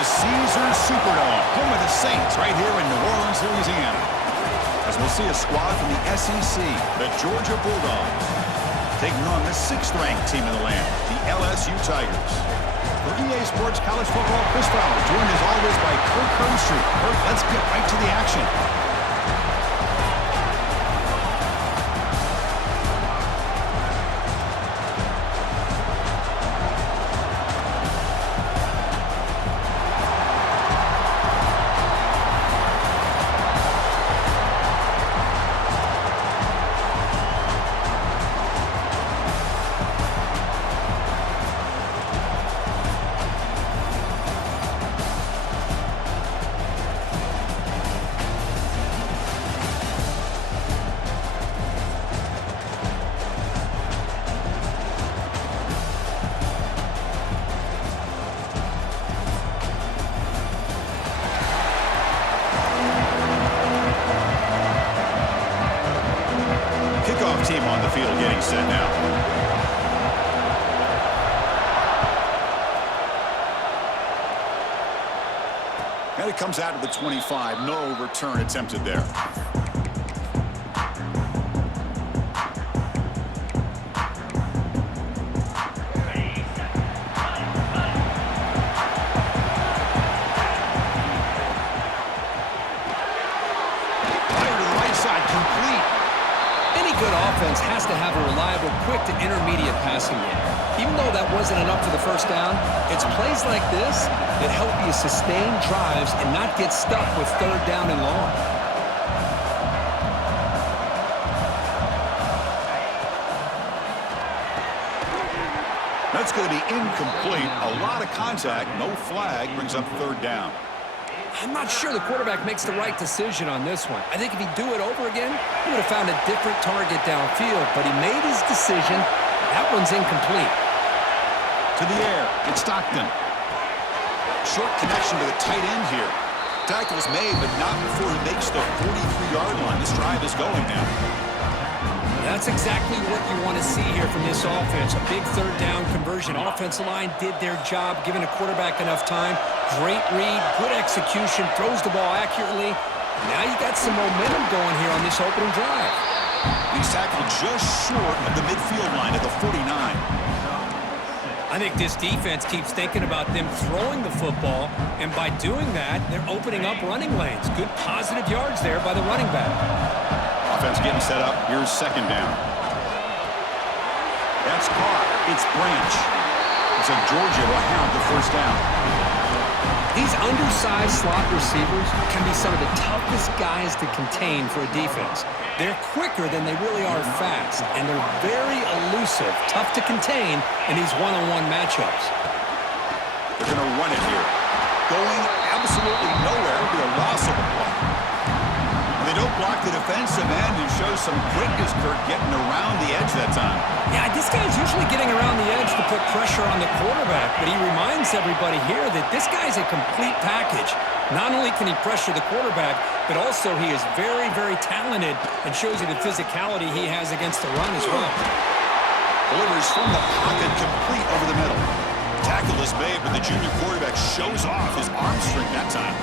the Caesars Superdome, home of the Saints, right here in New Orleans, Louisiana. As we'll see a squad from the SEC, the Georgia Bulldogs, taking on the 6th-ranked team in the land, the LSU Tigers. For EA Sports College Football, Chris Fowler, joined as always by Kirk Herbstreit. Kirk, let's get right to the action. Team on the field getting set now. And it comes out of the 25. No return attempted there. Good offense has to have a reliable, quick to intermediate passing game. Even though that wasn't enough for the first down, it's plays like this that help you sustain drives and not get stuck with 3rd down and long. That's going to be incomplete. A lot of contact, no flag, brings up 3rd down. I'm not sure the quarterback makes the right decision on this one. I think if he'd do it over again, he would have found a different target downfield, but he made his decision. That one's incomplete. To the air, it's Stockton. Short connection to the tight end here. Tackle's made, but not before he makes the 43-yard line. This drive is going now. That's exactly what you want to see here from this offense. A big 3rd down conversion. Offensive line did their job, giving a quarterback enough time. Great read, good execution, throws the ball accurately. Now you got some momentum going here on this opening drive. He's tackled just short of the midfield line at the 49. I think this defense keeps thinking about them throwing the football, and by doing that, they're opening up running lanes. Good positive yards there by the running back. Offense getting set up. Here's 2nd down. That's caught. It's Branch. So Georgia will have the 1st down. These undersized slot receivers can be some of the toughest guys to contain for a defense. They're quicker than they really are fast, and they're very elusive, tough to contain in these one-on-one matchups. They're going to run it here. Going absolutely nowhere will be a loss of a play. They don't block the defensive end and show some quickness, Kirk, getting around the edge that time. Yeah, this guy's usually getting around the edge to put pressure on the quarterback, but he reminds everybody here that this guy's a complete package. Not only can he pressure the quarterback, but also he is very, very talented and shows you the physicality he has against the run as well. Delivers from the pocket, complete over the middle. Tackle is made, but the junior quarterback shows off his arm strength that time.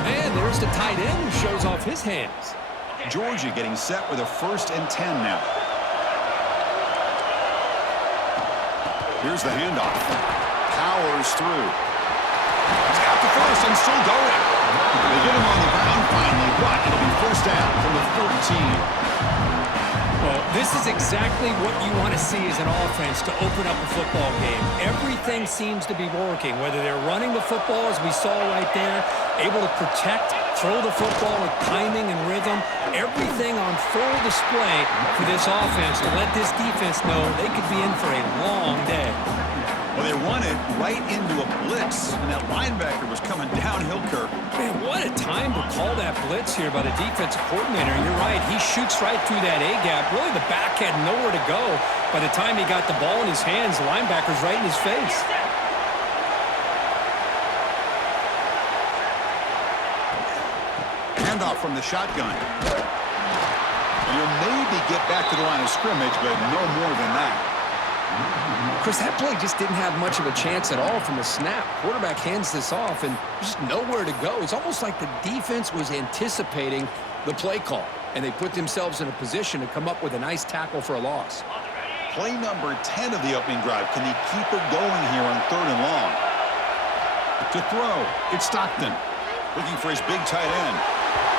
And there's the tight end who shows off his hands. Georgia getting set with a 1st and 10 now. Here's the handoff. Powers through. He's got the 1st and still going. They get him on the ground finally, but it'll be 1st down from the 14. Well, this is exactly what you want to see as an offense to open up a football game. Everything seems to be working, whether they're running the football, as we saw right there, able to protect, throw the football with timing and rhythm. Everything on full display for this offense to let this defense know they could be in for a long day. Well, they run it right into a blitz, and that linebacker was coming downhill, Kirk. Man, what a time to call that blitz here by the defensive coordinator. You're right, he shoots right through that A-gap. Really, the back had nowhere to go. By the time he got the ball in his hands, the linebacker's right in his face. Handoff from the shotgun. And he'll maybe get back to the line of scrimmage, but no more than that. Chris, that play just didn't have much of a chance at all from the snap. Quarterback hands this off, and there's just nowhere to go. It's almost like the defense was anticipating the play call, and they put themselves in a position to come up with a nice tackle for a loss. Play number 10 of the opening drive. Can he keep it going here on 3rd and long? To throw, it's Stockton. Looking for his big tight end.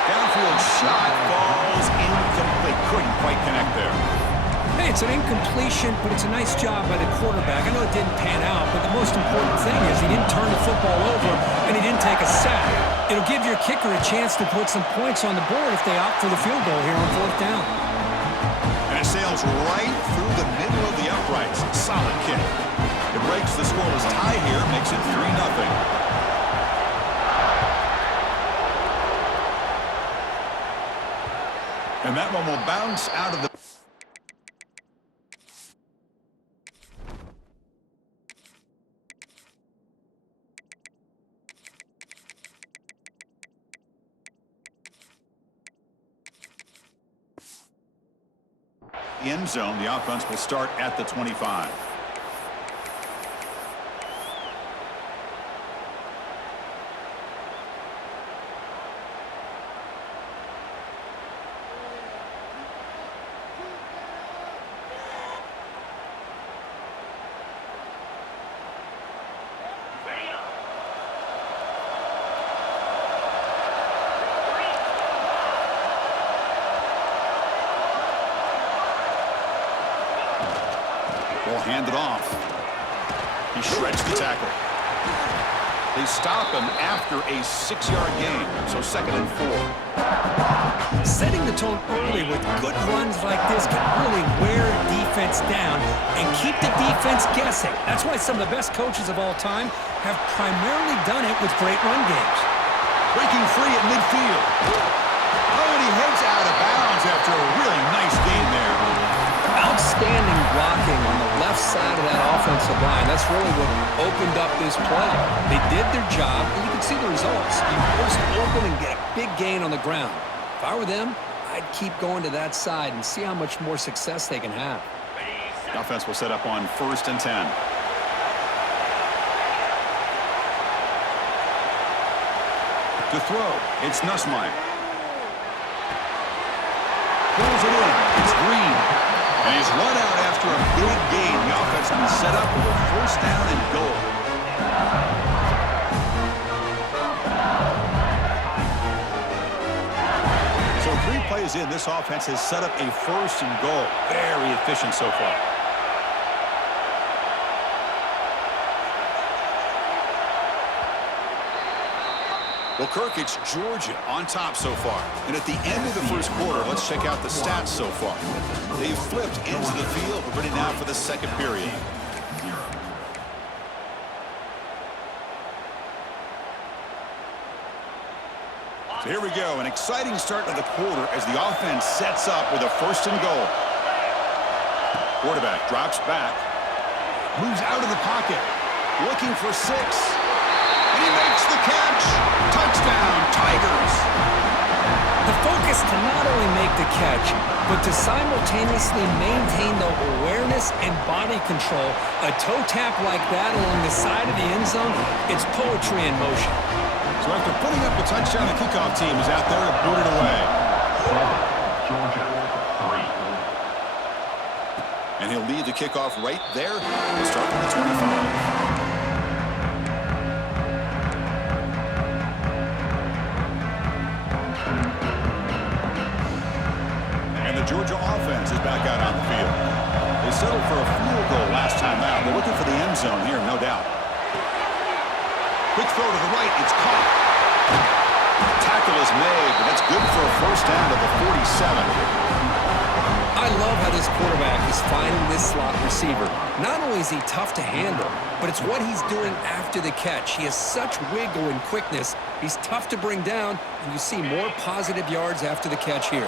Downfield shot falls incomplete. Couldn't quite connect there. Hey, it's an incompletion, but it's a nice job by the quarterback. I know it didn't pan out, but the most important thing is he didn't turn the football over, and he didn't take a sack. It'll give your kicker a chance to put some points on the board if they opt for the field goal here on 4th down. And it sails right through the middle of the uprights. Solid kick. It breaks the scoreless tie here, makes it 3-0. And that one will bounce out of the... end zone. The offense will start at the 25. Hand it off. He shreds the tackle. They stop him after a 6-yard gain, so 2nd and 4. Setting the tone early with good runs like this can really wear a defense down and keep the defense guessing. That's why some of the best coaches of all time have primarily done it with great run games. Breaking free at midfield. Oh, and he heads out of bounds after a really nice game there. Outstanding blocking on the left side of that offensive line. That's really what opened up this play. They did their job, and you can see the results. You post open and get a big gain on the ground. If I were them, I'd keep going to that side and see how much more success they can have. The offense will set up on 1st and 10. To throw, it's Nussmeier. Pulls it in. It's Green. And he's run out after a big gain. The offense can set up with a 1st down and goal. So 3 plays in, this offense has set up a 1st and goal. Very efficient so far. Well, Kirk, it's Georgia on top so far. And at the end of the 1st quarter, let's check out the stats so far. They've flipped into the field. We're ready now for the 2nd period. So here we go. An exciting start to the quarter as the offense sets up with a 1st and goal. Quarterback drops back. Moves out of the pocket. Looking for 6. And he makes the catch. Touchdown, Tigers. The focus to not only make the catch, but to simultaneously maintain the awareness and body control. A toe tap like that along the side of the end zone, it's poetry in motion. So after putting up a touchdown, the kickoff team is out there to boot it away. Georgia 3. And he'll lead the kickoff right there. We'll start from the 25. The Georgia offense is back out on the field. They settled for a field goal last time out. They're looking for the end zone here, no doubt. Quick throw to the right. It's caught. Tackle is made, but that's good for a 1st down to the 47. I love how this quarterback is finding this slot receiver. Not only is he tough to handle, but it's what he's doing after the catch. He has such wiggle and quickness. He's tough to bring down, and you see more positive yards after the catch here.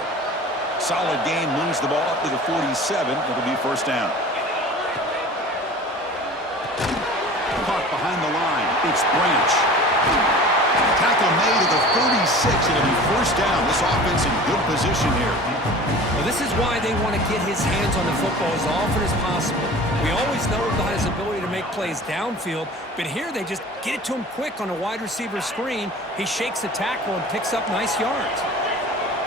Solid gain, moves the ball up to the 47. It'll be 1st down. Caught behind the line. It's Branch. Tackle made at the 36. It'll be first down. This offense in good position here. Well, this is why they want to get his hands on the football as often as possible. We always know about his ability to make plays downfield, but here they just get it to him quick on a wide receiver screen. He shakes the tackle and picks up nice yards.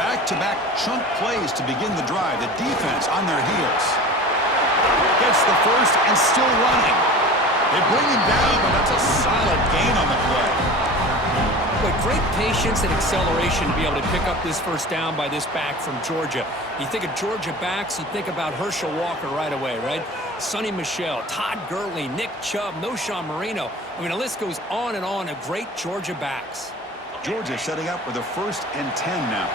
Back-to-back chunk plays to begin the drive. The defense on their heels. Gets the first and still running. They bring him down, but that's a solid gain on the play. But great patience and acceleration to be able to pick up this first down by this back from Georgia. You think of Georgia backs, you think about Herschel Walker right away, right? Sonny Michel, Todd Gurley, Nick Chubb, Noshawn Marino. I mean, the list goes on and on of great Georgia backs. Georgia setting up for the 1st and 10 now.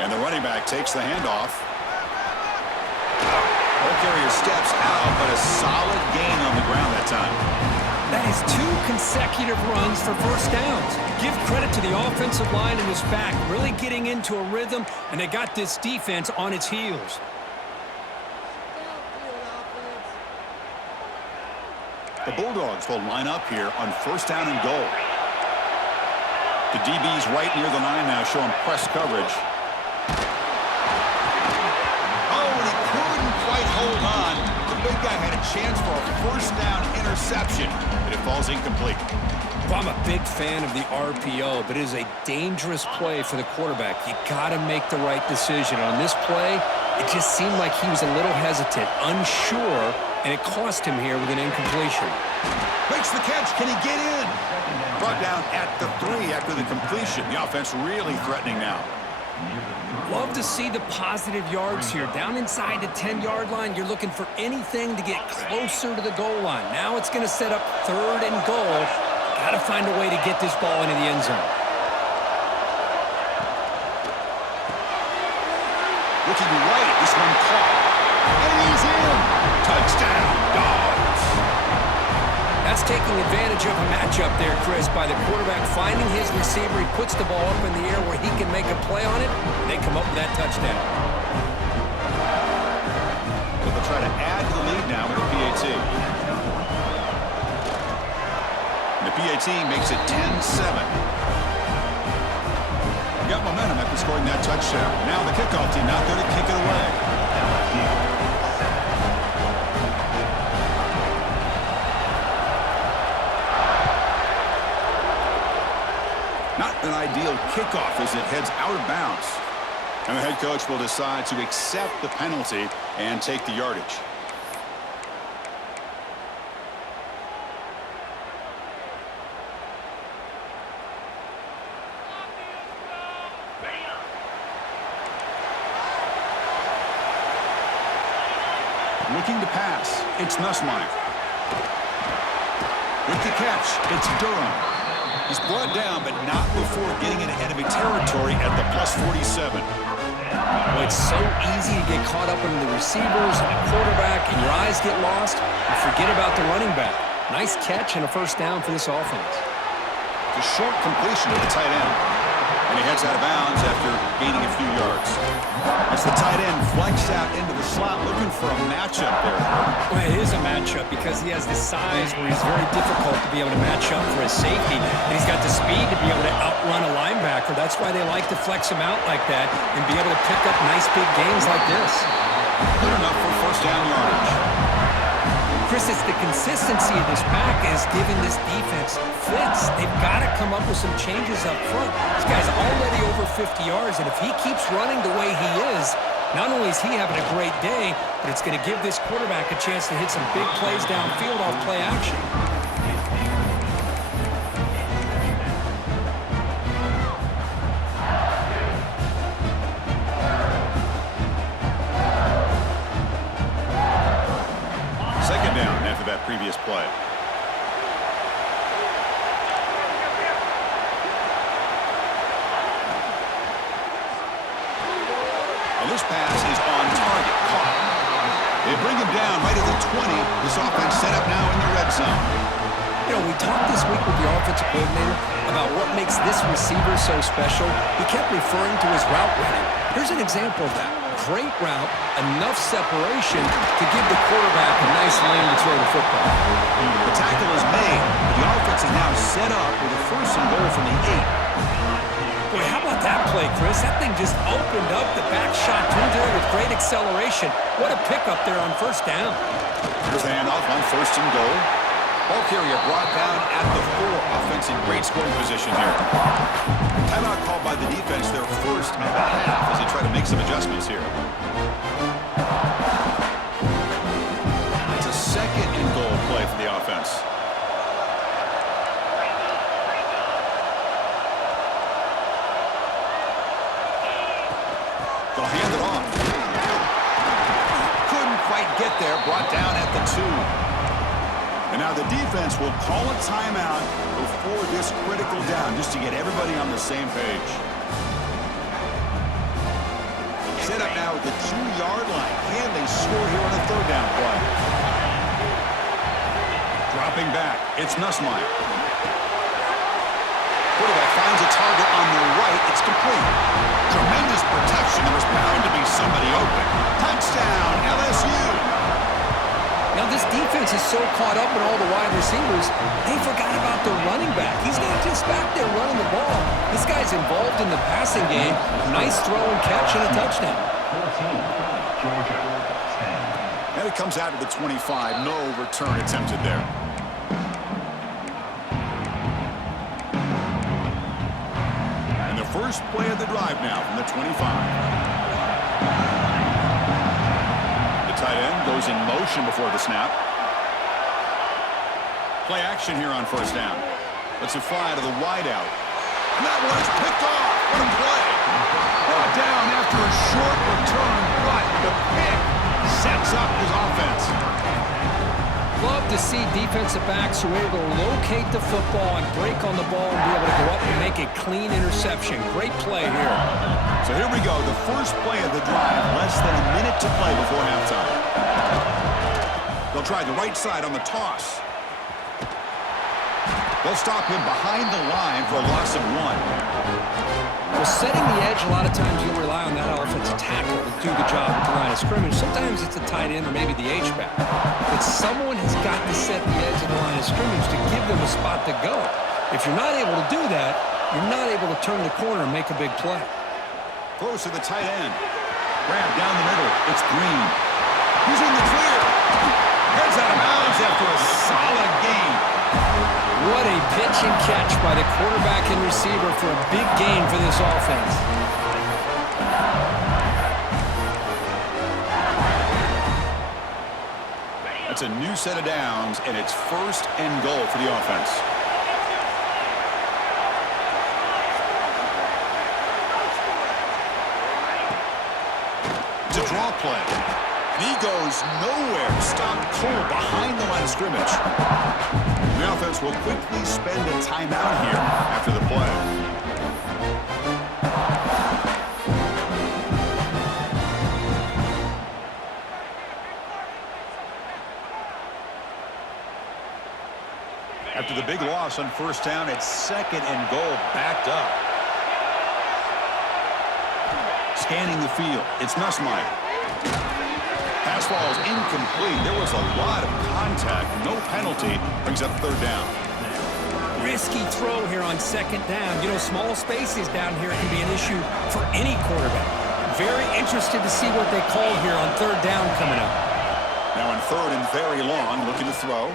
And the running back takes the handoff. Ball carrier steps out, but a solid gain on the ground that time. That is 2 consecutive runs for first downs. Give credit to the offensive line and this back, really getting into a rhythm, and they got this defense on its heels. The Bulldogs will line up here on 1st down and goal. The DB's right near the line now, showing press coverage. Hold on. The big guy had a chance for a first down interception, but it falls incomplete. Well, I'm a big fan of the RPO, but it is a dangerous play for the quarterback. You got to make the right decision. On this play, it just seemed like he was a little hesitant, unsure, and it cost him here with an incompletion. Makes the catch. Can he get in? Brought down at the 3 after the completion. The offense really threatening now. Love to see the positive yards here. Down inside the 10-yard line, you're looking for anything to get closer to the goal line. Now it's going to set up 3rd and goal. Got to find a way to get this ball into the end zone. Looking right, this one caught. And he's in. Touchdown, Dogs. That's taking advantage of a matchup there, Chris, by the quarterback finding his receiver. He puts the ball up in the air where he can make a play on it, and they come up with that touchdown. So they'll try to add to the lead now with the PAT. And the PAT makes it 10-7. Got momentum after scoring that touchdown. Now the kickoff team out there to kick it away. Not an ideal kickoff as it heads out of bounds. And the head coach will decide to accept the penalty and take the yardage. Looking to pass, it's Nussmeier. With the catch, it's Durham. He's brought down, but not before getting into enemy territory at the +47. Well, it's so easy to get caught up in the receivers and the quarterback, and your eyes get lost. You forget about the running back. Nice catch and a first down for this offense. The short completion to the tight end. And he heads out of bounds after gaining a few yards. As the tight end flex out into the slot, looking for a matchup there. Well, it is a matchup because he has the size where he's very difficult to be able to match up for his safety. And he's got the speed to be able to outrun a linebacker. That's why they like to flex him out like that and be able to pick up nice big gains like this. Good enough for first down yardage. Chris, it's the consistency of this back is giving this defense fits. They've got to come up with some changes up front. This guy's already over 50 yards, and if he keeps running the way he is, not only is he having a great day, but it's going to give this quarterback a chance to hit some big plays downfield off play action. Second down after that previous play. And this pass is on target. Caught. They bring him down right at the 20. This offense set up now in the red zone. You know, we talked this week with the offensive coordinator about what makes this receiver so special. He kept referring to his route running. Here's an example of that. great route, enough separation to give the quarterback a nice lane to throw the football. The tackle is made, but the offense is now set up with a first and goal from the 8. Boy, how about that play, Chris? That thing just opened up the back shot through there with great acceleration. What a pickup there on first down. Here's the handoff on first and goal. Ball carrier brought down at the 4. Offense in great scoring position here. Timeout called by the defense, their first of the half, as they try to make some adjustments here. It's a second and goal play for the offense. They'll hand it off. Couldn't quite get there. Brought down at the 2. And now the defense will call a timeout before this critical down, just to get everybody on the same page. Set up now at the 2-yard line. Can they score here on a third down play? Dropping back, it's Nussmeier. Quarterback finds a target on the right. It's complete. Tremendous protection. There was bound to be somebody open. Touchdown, LSU. Now, this defense is so caught up in all the wide receivers, they forgot about their running back. He's not just back there running the ball. This guy's involved in the passing game. Nice throw and catch and a touchdown. 14, Georgia, 10. And it comes out to the 25. No return attempted there. And the first play of the drive now from the 25. Tight end goes in motion before the snap. Play action here on first down. Let's it fly to the wideout. And that one's picked off. What a play. Brought down after a short return, but the pick sets up his offense. Love to see defensive backs who are able to locate the football and break on the ball and be able to go up and make a clean interception. Great play here. So here we go, the first play of the drive, less than a minute to play before halftime. They'll try the right side on the toss. They'll stop him behind the line for a loss of 1. Well, setting the edge, a lot of times you'll rely on that offensive tackle to do the job at the line of scrimmage. Sometimes it's a tight end or maybe the H-back. But someone has got to set the edge of the line of scrimmage to give them a spot to go. If you're not able to do that, you're not able to turn the corner and make a big play. Close to the tight end. Grab down the middle. It's Green. He's in the clear. Heads out of bounds after a solid gain. What a pitch and catch by the quarterback and receiver for a big gain for this offense. That's a new set of downs, and it's first and goal for the offense. It's a draw play. And he goes nowhere. Stop Cole behind the line of scrimmage. The offense will quickly spend a timeout here after the play. After the big loss on first down, it's second and goal, backed up. Scanning the field, it's Nussmeier. Pass ball is incomplete. There was a lot of contact. No penalty. Brings up third down. Risky throw here on second down. You know, small spaces down here can be an issue for any quarterback. Very interested to see what they call here on third down coming up. Now on third and very long, looking to throw.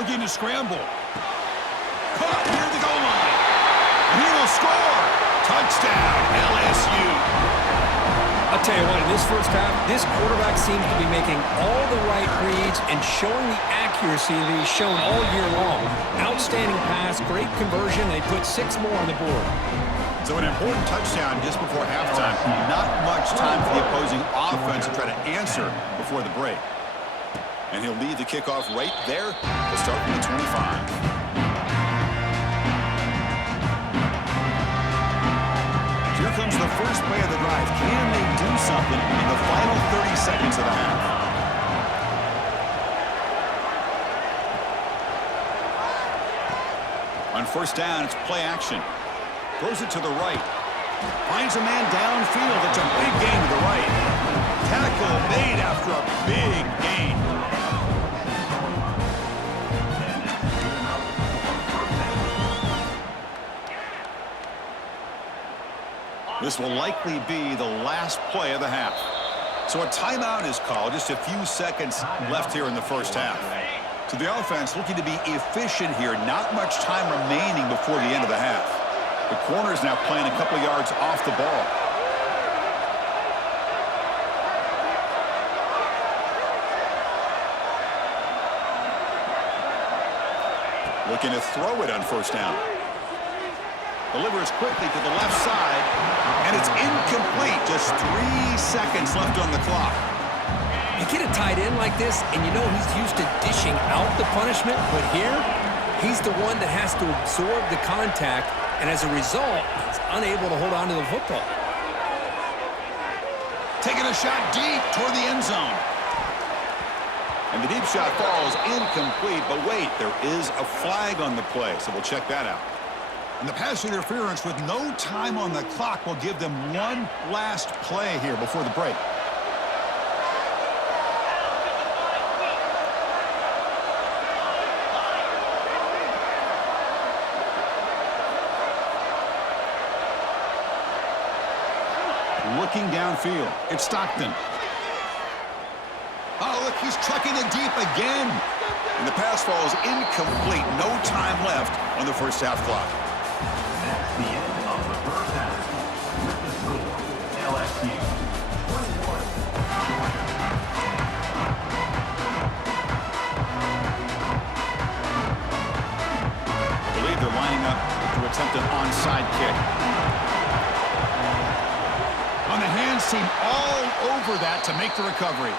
Looking to scramble. Caught near the goal line. And he will score. Touchdown, LSU. I'll tell you what, in this first half, this quarterback seems to be making all the right reads and showing the accuracy that he's shown all year long. Outstanding pass, great conversion. They put 6 more on the board. So an important touchdown just before halftime. Not much time for the opposing offense to try to answer before the break. And he'll lead the kickoff right there to start from the 25. Here comes the first play of the drive. Can they do something in the final 30 seconds of the half? On first down, it's play action. Throws it to the right. Finds a man downfield. It's a big gain to the right. Tackle made after a big gain. This will likely be the last play of the half. So a timeout is called. Just a few seconds left here in the first half. So the offense looking to be efficient here. Not much time remaining before the end of the half. The corner is now playing a couple yards off the ball. Looking to throw it on first down. Delivers quickly to the left side, and it's incomplete. Just 3 seconds left on the clock. You get a tight end like this, and you know he's used to dishing out the punishment, but here, he's the one that has to absorb the contact, and as a result, he's unable to hold on to the football. Taking a shot deep toward the end zone. And the deep shot falls incomplete, but wait, there is a flag on the play, so we'll check that out. And the pass interference with no time on the clock will give them one last play here before the break. Looking downfield, it's Stockton. Oh, look, he's trucking it deep again. And the pass falls incomplete. No time left on the first half clock. That's the end of the first half. With the score, LSU 21, I believe they're lining up to attempt an onside kick. On the hands team all over that to make the recovery.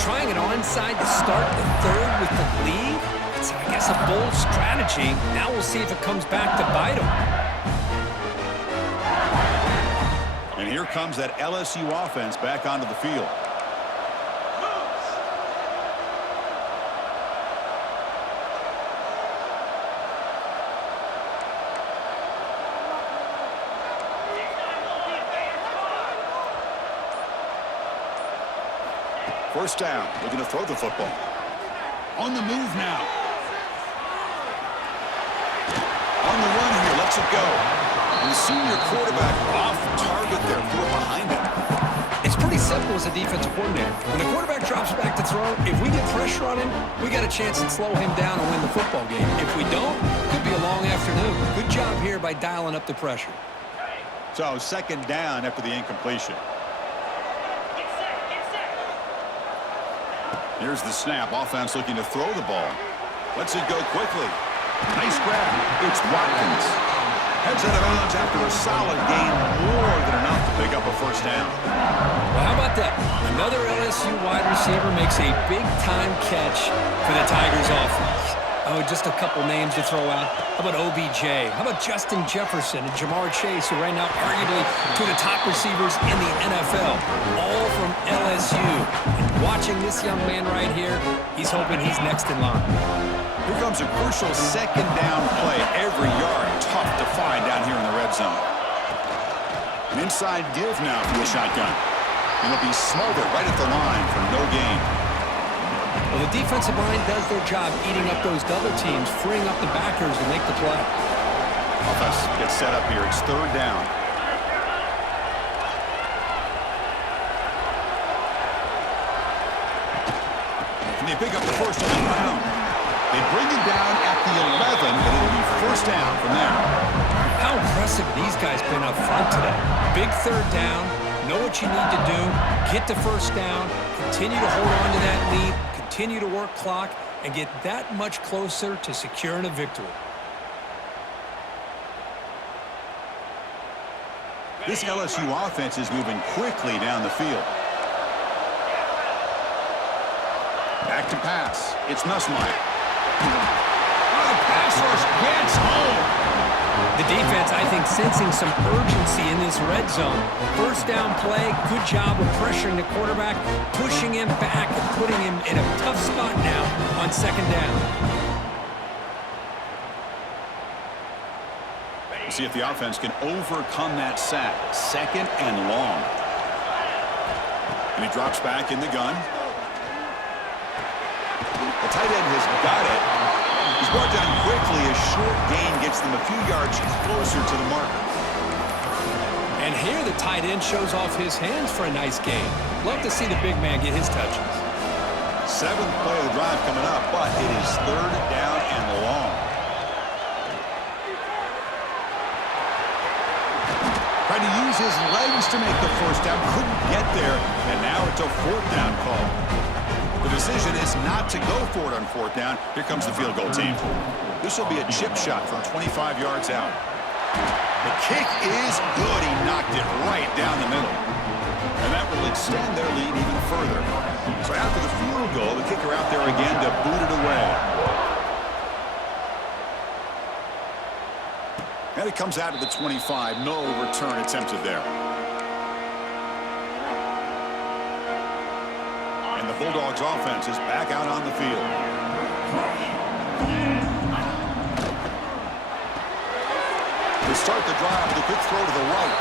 Trying an onside to start the third with the lead? It's, I guess, a bold strategy. Now we'll see if it comes back to bite them. And here comes that LSU offense back onto the field. First down, looking to throw the football. On the move now. On the run here, lets it go. And the senior quarterback off target there, threw it behind him. It's pretty simple as a defensive coordinator. When the quarterback drops back to throw, if we get pressure on him, we got a chance to slow him down and win the football game. If we don't, it could be a long afternoon. Good job here by dialing up the pressure. So second down after the incompletion. Here's the snap. Offense looking to throw the ball. Lets it go quickly. Nice grab. It's Watkins. Heads out of bounds after a solid gain, more than enough to pick up a first down. Well, how about that? Another LSU wide receiver makes a big-time catch for the Tigers offense. Oh, just a couple names to throw out. How about OBJ? How about Justin Jefferson and Jamar Chase, who right now arguably two of the top receivers in the NFL, all from LSU. And watching this young man right here, he's hoping he's next in line. Here comes a crucial second down play. Every yard tough to find down here in the red zone. An inside give now from the shotgun. And it'll be smothered right at the line for no gain. Well, the defensive line does their job eating up those double teams, freeing up the backers to make the play. Offense gets set up here. It's third down. Can they pick up the first on the ground? They bring it down at the 11, but it'll be first down from there. How impressive these guys been up front today. Big third down. Know what you need to do. Get the first down. Continue to hold on to that lead. Continue to work clock and get that much closer to securing a victory. This LSU offense is moving quickly down the field. Back to pass. It's Nussmeier. Oh, the pass rush gets home. The defense, I think, sensing some urgency in this red zone. First down play, good job of pressuring the quarterback, pushing him back and putting him in a tough spot now on second down. See if the offense can overcome that sack. 2nd and long. And he drops back in the gun. The tight end has got it. He's brought down quickly. A short gain gets them a few yards closer to the marker. And here the tight end shows off his hands for a nice gain. Love to see the big man get his touches. 7th play of the drive coming up, but it is 3rd down and long. Tried to use his legs to make the first down. Couldn't get there, and now it's a 4th down call. The decision is not to go for it on 4th down. Here comes the field goal team. This will be a chip shot from 25 yards out. The kick is good. He knocked it right down the middle. And that will extend their lead even further. So after the field goal, the kicker out there again to boot it away. And it comes out of the 25. No return attempted there. And the Bulldogs offense is back out on the field. They start the drive with a quick throw to the right.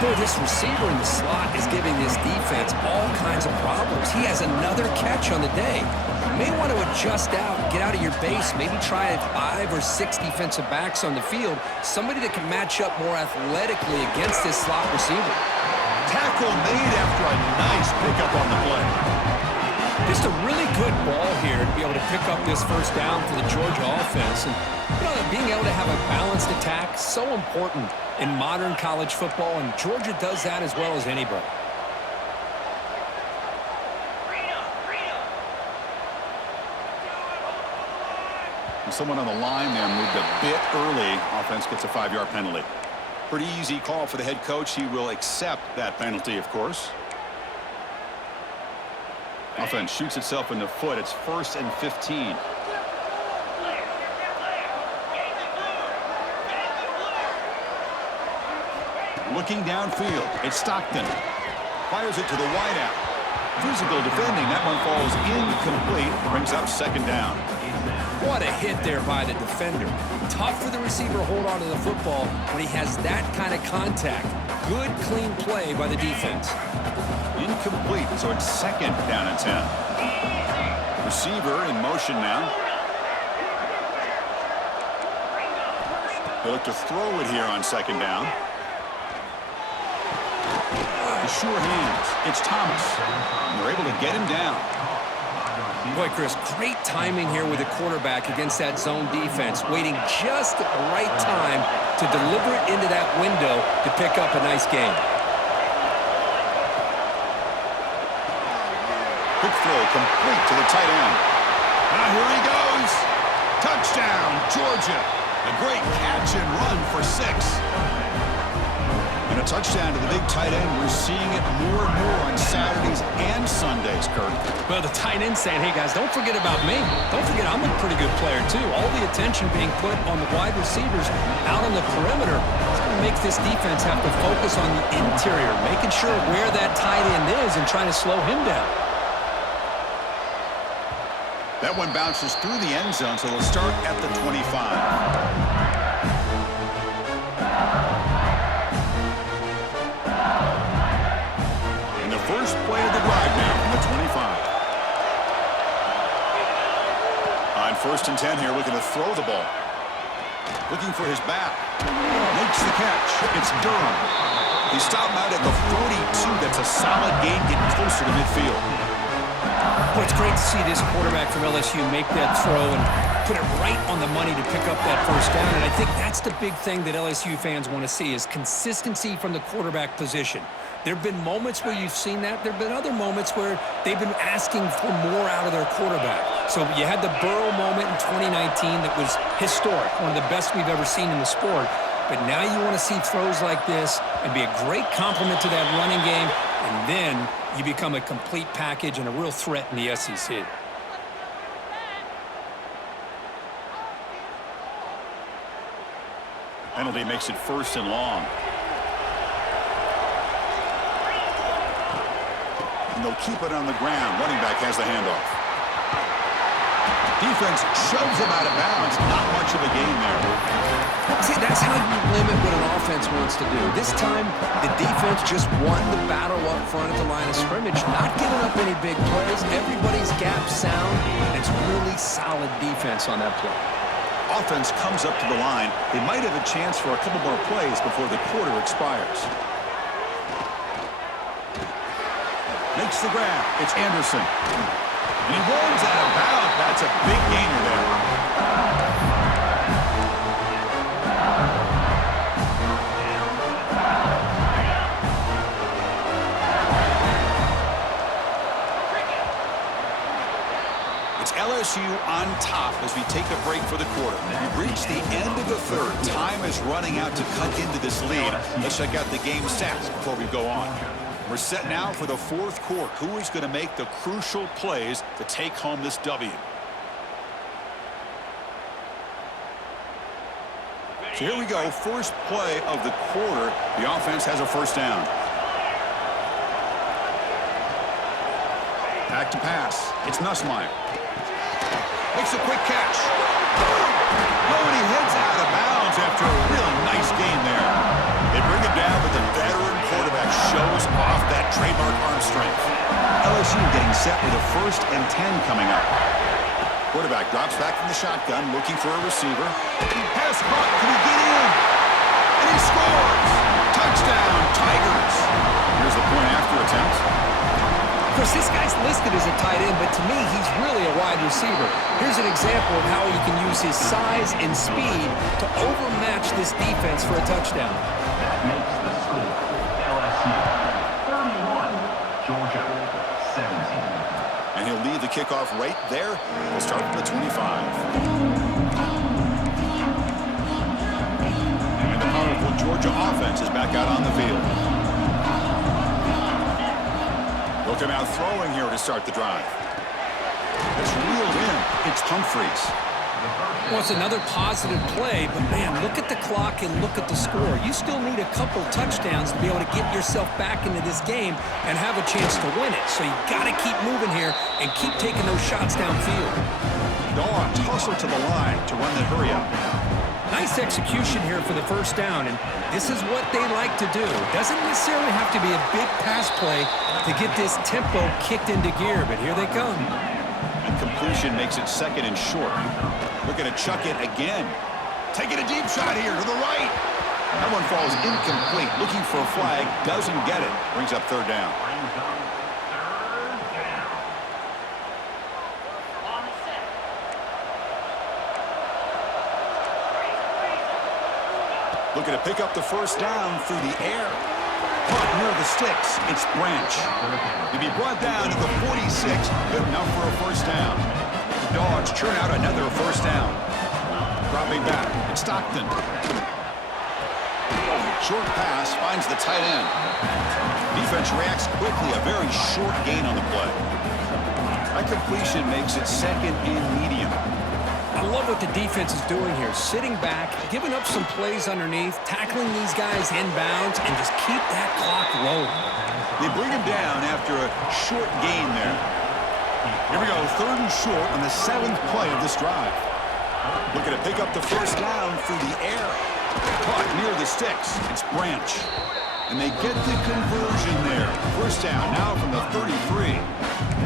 Boy, this receiver in the slot is giving this defense all kinds of problems. He has another catch on the day. You may want to adjust out, get out of your base, maybe try 5 or 6 defensive backs on the field, somebody that can match up more athletically against this slot receiver. Tackle made after a nice pickup on the play. Just a really good ball here to be able to pick up this first down for the Georgia offense. And you know, being able to have a balanced attack, so important in modern college football, and Georgia does that as well as anybody. And someone on the line there moved a bit early. Offense gets a 5-yard penalty. Pretty easy call for the head coach. He will accept that penalty, of course. Offense shoots itself in the foot. It's 1st and 15. Looking downfield, it's Stockton. Fires it to the wideout. Physical defending. That one falls incomplete. Brings up 2nd down. What a hit there by the defender. Tough for the receiver to hold on to the football when he has that kind of contact. Good, clean play by the defense. Incomplete, so it's 2nd down and 10. Receiver in motion now. They look to throw it here on 2nd down. The sure hands. It's Thomas. And they're able to get him down. Boy, Chris, great timing here with the quarterback against that zone defense, waiting just at the right time to deliver it into that window to pick up a nice gain. Quick throw complete to the tight end. Here he goes. Touchdown, Georgia. A great catch and run for 6. And a touchdown to the big tight end. We're seeing it more and more on Saturdays and Sundays, Kirk. Well, the tight end saying, hey, guys, don't forget about me. Don't forget I'm a pretty good player, too. All the attention being put on the wide receivers out on the perimeter. It's going to make this defense have to focus on the interior, making sure where that tight end is and trying to slow him down. That one bounces through the end zone, so they'll start at the 25. First play of the drive now from the 25. On 1st and 10 here, looking to throw the ball. Looking for his back. Makes the catch. It's Durham. He stopped him out at the 42. That's a solid gain, getting closer to midfield. Well, it's great to see this quarterback from LSU make that throw and put it right on the money to pick up that first down. And I think that's the big thing that LSU fans want to see is consistency from the quarterback position. There have been moments where you've seen that. There have been other moments where they've been asking for more out of their quarterback. So you had the Burrow moment in 2019 that was historic, one of the best we've ever seen in the sport. But now you want to see throws like this and be a great complement to that running game, and then you become a complete package and a real threat in the SEC. Penalty makes it 1st and long. And they'll keep it on the ground. Running back has the handoff. Defense shoves him out of bounds. Not much of a gain there. See, that's how you limit what an offense wants to do. This time, the defense just won the battle up front at the line of scrimmage, not giving up any big plays. Everybody's gap sound, and it's really solid defense on that play. Offense comes up to the line. They might have a chance for a couple more plays before the quarter expires. Makes the grab. It's Anderson. And he rolls out of bounds. That's a big gainer there. It's LSU on top as we take a break for the quarter. We've reached the end of the third. Time is running out to cut into this lead. Let's check out the game stats before we go on. We're set now for the fourth quarter. Who is going to make the crucial plays to take home this W? So here we go. First play of the quarter. The offense has a first down. Back to pass. It's Nussmeier. Makes a quick catch. Oh, and he heads out of bounds after a really nice game there. They bring him down, but the veteran quarterback shows off that trademark arm strength. LSU getting set with a 1st and 10 coming up. Quarterback drops back from the shotgun, looking for a receiver. Pass caught. Can he get in? And he scores! Touchdown, Tigers! Here's the point after attempt. Of course, this guy's listed as a tight end, but to me, he's really a wide receiver. Here's an example of how he can use his size and speed to overmatch this defense for a touchdown. That makes the score. LSU 31, Georgia 17. And he'll lead the kickoff right there. We'll start from the 25. And the powerful Georgia offense is back out on the field. They'll come out throwing here to start the drive. It's reeled in. It's Humphreys. Well, it's another positive play, but, man, look at the clock and look at the score. You still need a couple touchdowns to be able to get yourself back into this game and have a chance to win it. So you got to keep moving here and keep taking those shots downfield. Dogs hustle to the line to run the hurry-up. Nice execution here for the first down, and this is what they like to do. Doesn't necessarily have to be a big pass play to get this tempo kicked into gear, but here they come. And completion makes it 2nd and short. Looking to chuck it again. Taking a deep shot here to the right. That one falls incomplete. Looking for a flag. Doesn't get it. Brings up 3rd down. Looking to pick up the first down through the air. Caught near the sticks. It's Branch. To be brought down to the 46. Good enough for a first down. The Dogs churn out another first down. Dropping back. It's Stockton. Short pass finds the tight end. Defense reacts quickly. A very short gain on the play. That completion makes it 2nd and medium. I love what the defense is doing here. Sitting back, giving up some plays underneath, tackling these guys inbounds, and just keep that clock rolling. They bring him down after a short gain there. Here we go, 3rd and short on the 7th play of this drive. Looking to pick up the first down through the air. Caught near the sticks. It's Branch. And they get the conversion there. First down now from the 33.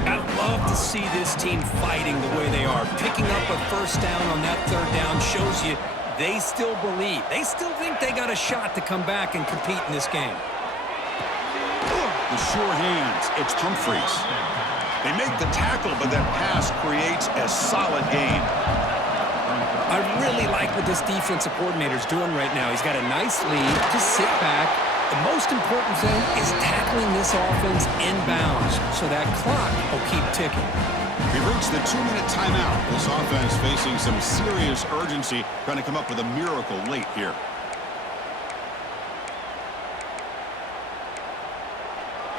I love to see this team fighting the way they are. Picking up a first down on that 3rd down shows you they still believe. They still think they got a shot to come back and compete in this game. The sure hands. It's Humphreys. They make the tackle, but that pass creates a solid gain. I really like what this defensive coordinator is doing right now. He's got a nice lead. Just sit back. The most important thing is tackling this offense inbounds so that clock will keep ticking. We've reached the 2-minute timeout. This offense facing some serious urgency, trying to come up with a miracle late here.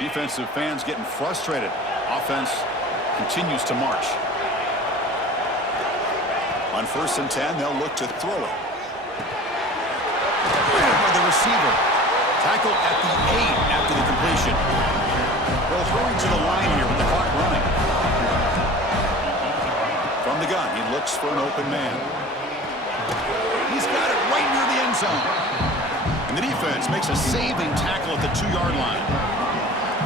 Defensive fans getting frustrated. Offense continues to march. On 1st and 10, they'll look to throw it. Grabbed by the receiver. Tackle at the 8 after the completion. They'll hurry to the line here with the clock running. From the gun, he looks for an open man. He's got it right near the end zone. And the defense makes a saving tackle at the 2-yard line.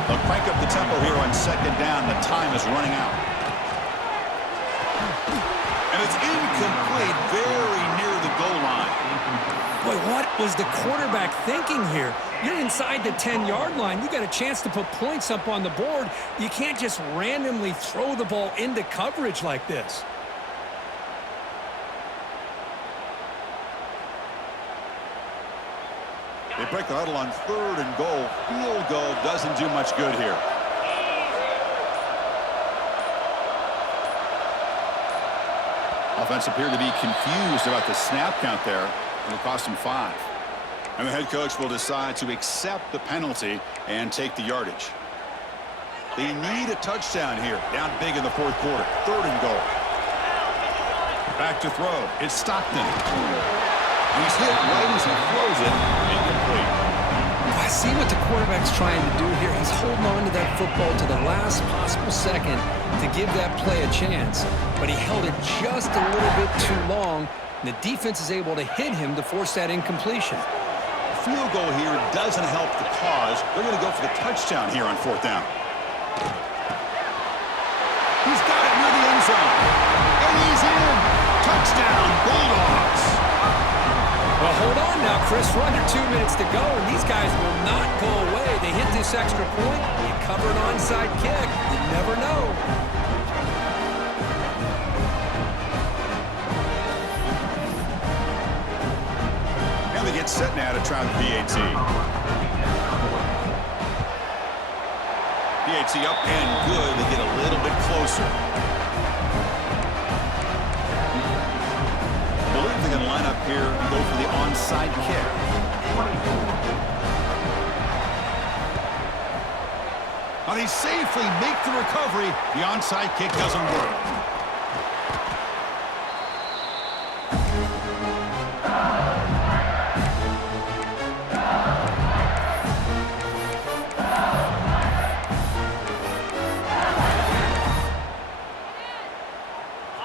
They'll crank up the tempo here on second down. The time is running out. And it's incomplete, very near the goal line. Boy, what was the quarterback thinking here? You're inside the 10-yard line. You got a chance to put points up on the board. You can't just randomly throw the ball into coverage like this. They break the huddle on 3rd and goal. Field goal doesn't do much good here. Offense appeared to be confused about the snap count there. It'll cost him 5. And the head coach will decide to accept the penalty and take the yardage. They need a touchdown here. Down big in the 4th quarter. 3rd and goal. Back to throw. It's Stockton. He's hit right as he throws it. Incomplete. I see what the quarterback's trying to do here. He's holding on to that football to the last possible second to give that play a chance. But he held it just a little bit too long, and the defense is able to hit him to force that incompletion. A field goal here doesn't help the cause. They're going to go for the touchdown here on 4th down. He's got it near the end zone. And he's in. Touchdown, Bulldogs. Well, hold on now, Chris. We're under 2 minutes to go, and these guys will not go away. They hit this extra point. You cover an onside kick. You never know. Now they get set now to try the PAT. PAT up and good. They get a little bit closer. I believe they're going to line up here and go for the onside kick. Now they safely make the recovery. The onside kick doesn't work.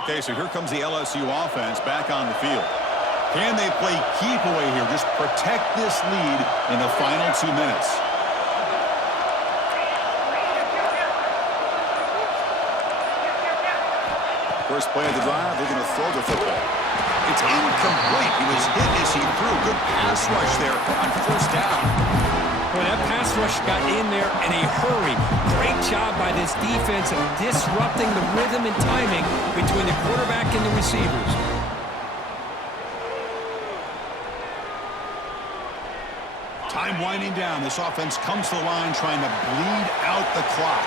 Okay, so here comes the LSU offense back on the field. Can they play keep away here? Just protect this lead in the final 2 minutes. First play of the drive, they're going to throw the football. It's incomplete. He was hit as he threw. Good pass rush there on 1st down. Boy, that pass rush got in there in a hurry. Great job by this defense of disrupting the rhythm and timing between the quarterback and the receivers. Time winding down. This offense comes to the line trying to bleed out the clock.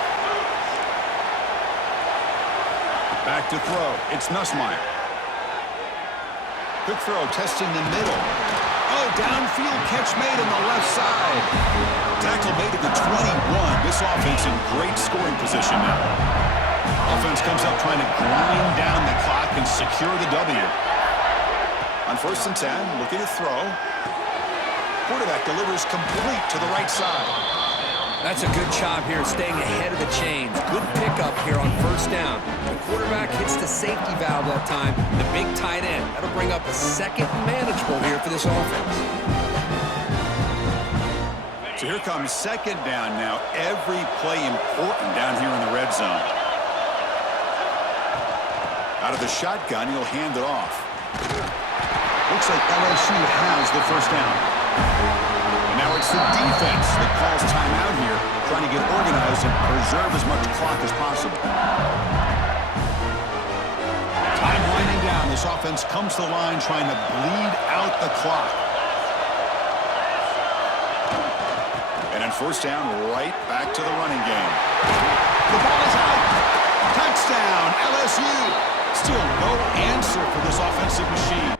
Back to throw. It's Nussmeier. Quick throw, testing the middle. Oh, downfield catch made on the left side. Tackle made at the 21. This offense in great scoring position now. Offense comes up trying to grind down the clock and secure the W. On 1st and 10, looking to throw. Quarterback delivers complete to the right side. That's a good job here, staying ahead of the chains. Good pickup here on 1st down. The quarterback hits the safety valve that time. The big tight end. That'll bring up a 2nd manageable here for this offense. So here comes 2nd down now. Every play important down here in the red zone. Out of the shotgun, he'll hand it off. Looks like LSU has the 1st down. And now it's the defense that calls timeout here, trying to get organized and preserve as much clock as possible. Time winding down. This offense comes to the line trying to bleed out the clock. And on 1st down, right back to the running game. The ball is out. Touchdown, LSU. Still no answer for this offensive machine.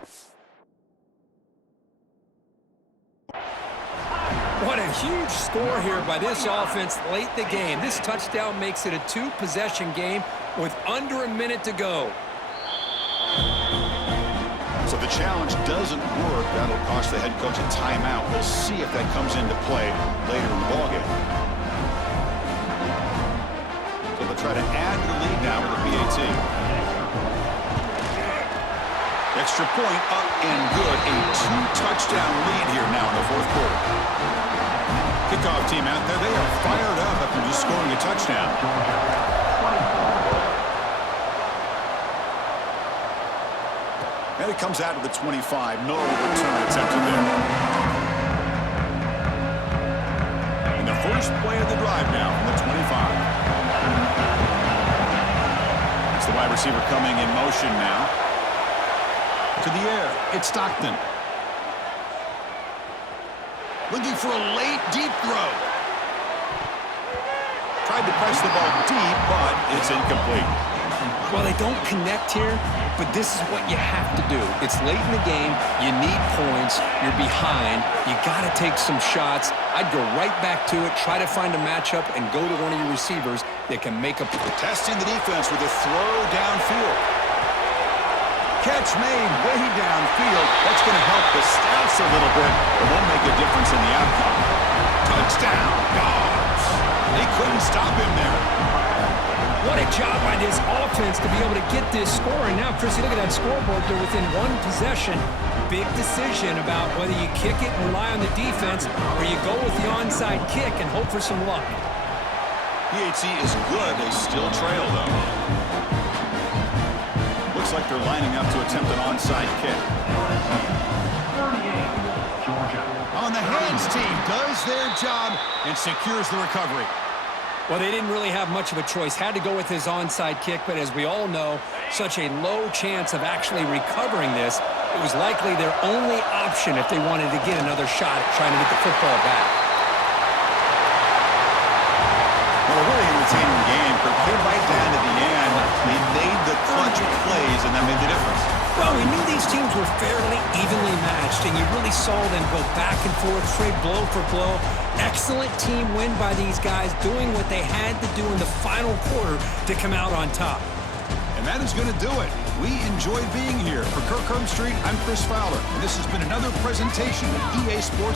What a huge score here by this offense late in the game. This touchdown makes it a 2-possession game with under a minute to go. So the challenge doesn't work. That'll cost the head coach a timeout. We'll see if that comes into play later in the ballgame. So they'll try to add to the lead now with the PAT. Extra point up and good. A 2-touchdown lead here now in the fourth quarter. Kickoff team out there. They are fired up after just scoring a touchdown. And it comes out to the 25. No return attempted there. And the first play of the drive now from the 25. It's the wide receiver coming in motion now. To the air. It's Stockton. Looking for a late, deep throw. Tried to press the ball deep, but it's incomplete. Well, they don't connect here, but this is what you have to do. It's late in the game. You need points. You're behind. You got to take some shots. I'd go right back to it, try to find a matchup, and go to one of your receivers that can make a... Testing the defense with a throw downfield. Catch made way downfield. That's going to help the stats a little bit. It won't make a difference in the outcome. Touchdown, Dogs. They couldn't stop him there. What a job by this offense to be able to get this score. And now, Chris, you look at that scoreboard. They're within one possession. Big decision about whether you kick it and rely on the defense or you go with the onside kick and hope for some luck. PHC is good. They still trail, though. Looks like they're lining up to attempt an onside kick. 38, Georgia. On the hands team does their job and secures the recovery. Well, they didn't really have much of a choice. Had to go with his onside kick, but as we all know, such a low chance of actually recovering this. It was likely their only option if they wanted to get another shot at trying to get the football back. Well, a really entertaining game. Came right down to the end. They made the clutch plays, and that made the difference. Well, we knew these teams were fairly evenly matched, and you really saw them go back and forth, trade blow for blow. Excellent team win by these guys, doing what they had to do in the final quarter to come out on top. And that is going to do it. We enjoyed being here. For Kirk Herbstreit, I'm Chris Fowler, and this has been another presentation of EA Sports